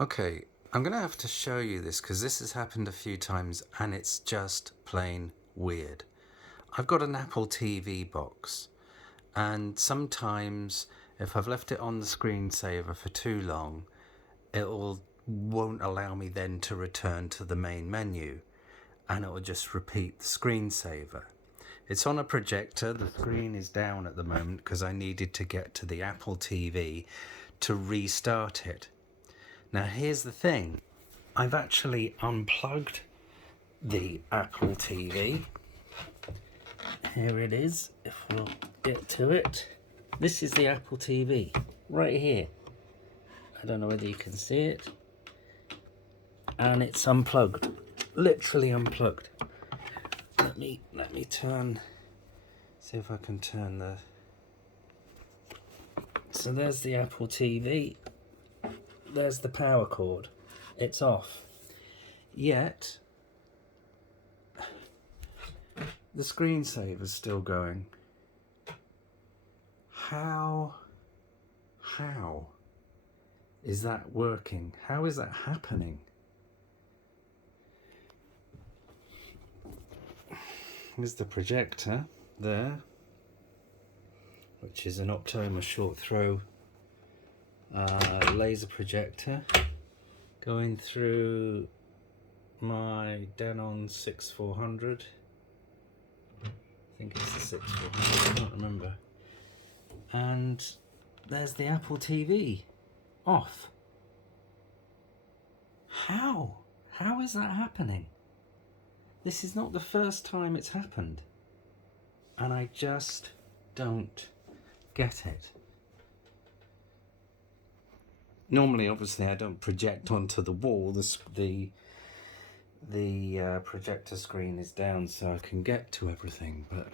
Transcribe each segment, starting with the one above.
Okay, I'm going to have to show you this because this has happened a few times and it's just plain weird. I've got an Apple TV box and sometimes if I've left it on the screensaver for too long, won't allow me then to return to the main menu and it will just repeat the screensaver. It's on a projector. The screen is down at the moment because I needed to get to the Apple TV to restart it. Now here's the thing, I've actually unplugged the Apple TV. Here it is, if we'll get to it. This is the Apple TV, right here. I don't know whether you can see it. And it's unplugged, literally unplugged. Let me turn, see if I can turn the... So there's the Apple TV. There's the power cord. It's off. Yet the screensaver's still going. How is that working? How is that happening? Here's the projector there, which is an Optoma short throw laser projector going through my Denon 6400. I think it's the 6400, I can't remember. And there's the Apple TV off. How is that happening? This is not the first time it's happened and I just don't get it. Normally, obviously, I don't project onto the wall. The projector screen is down so I can get to everything, but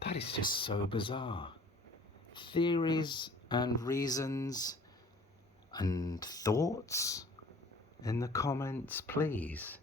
that is just so bizarre. Theories and reasons and thoughts in the comments, please.